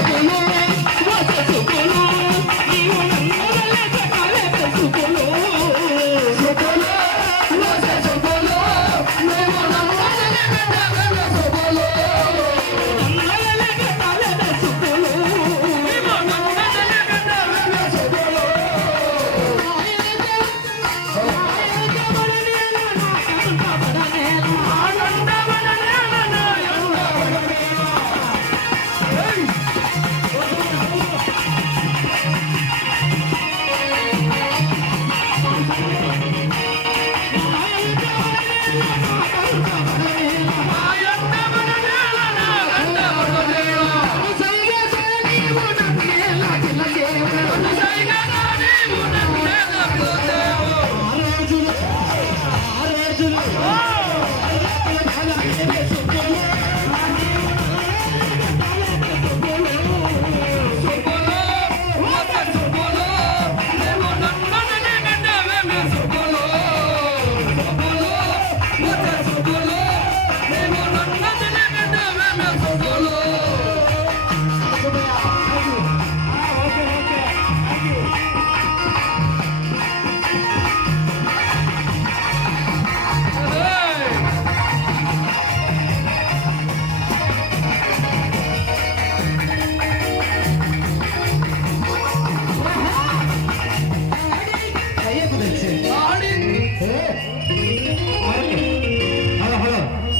Amen. する。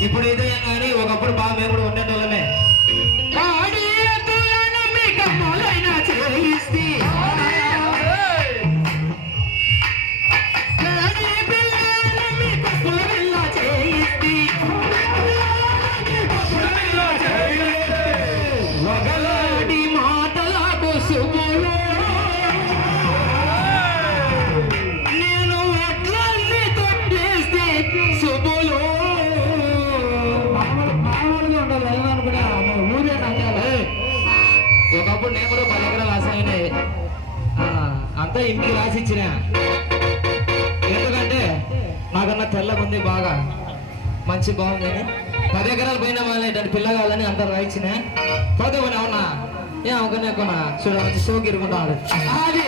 ఇప్పుడు ఇదే కానీ ఒకప్పుడు బాగా అంతా ఇంటికి రాసి ఇచ్చిన. ఎందుకంటే నాకన్నా తెల్లగా ఉంది బాగా. మంచి బాగుందని పది ఎకరాలు పోయినా అనేటువంటి ఇట్లాంటి పిల్ల అంతా రాయించిన. పోతే పోనీ అవునా? ఏ అవకనే కొన్నా చూడ మంచి షోకి అది.